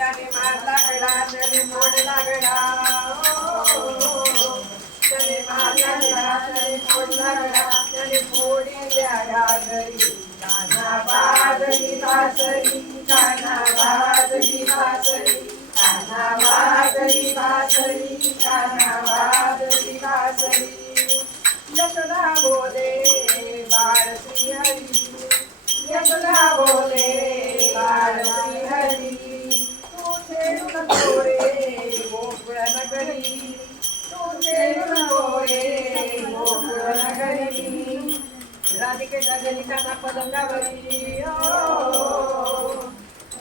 त्याने मारला गडा त्याने मोडला गडा त्याने मारला गडा त्याने मोडला गडा त्याने फोडिल्या घागरी काना वाजली बासरी काना वाजली बासरी काना वाजली बासरी काना वाजली बासरी यशोदा बोले बाळ श्री हरी यशोदा बोले बाळ श्री हरी तू खेळू नको रे गोकुळ नगरी तू खेळू नको रे गोकुळ नगरी राधिकेच्या घरी काना पलंगावरी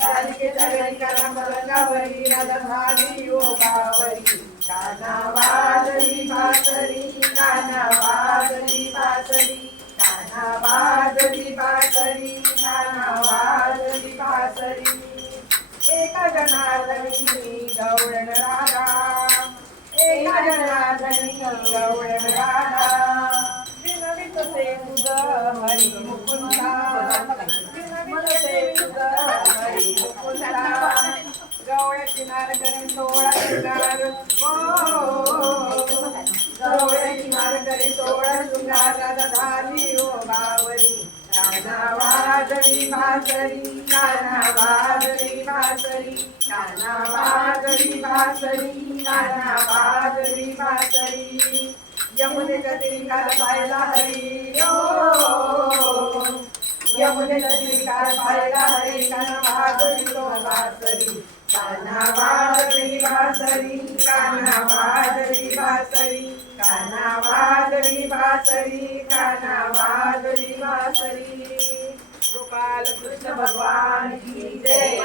राधिकेच्या घरी काना पलंगावरी राधा झाली योगावरी काना वाजली बासरी काना वाजली बासरी काना वाजली बासरी काना वाजली बासरी एका जनार्दनी गवळण राधा एका जनार्दनी गवळण राधा विनवित से तुझं हरी मुकुंदा विनवित से तुझं हरी मुकुंदा गवळ्या किनार करी सोळा शृंगार गवळ्या किनार करी सोळा शृंगार राधा झाली ओ बावरी काना वाजली बासरी काना वाजली बासरी काना वाजली बासरी काना वाजली बासरी यमुनेच्या तीरावर पाहिला हरी ओ यमुनेच्या तीरावर पाहिला हरी काना वाजली तो बासरी काना वाजली बासरी काना वाजली बासरी काना वाजली बासरी काना वाजली बासरी गोपाल कृष्ण भगवान की जय।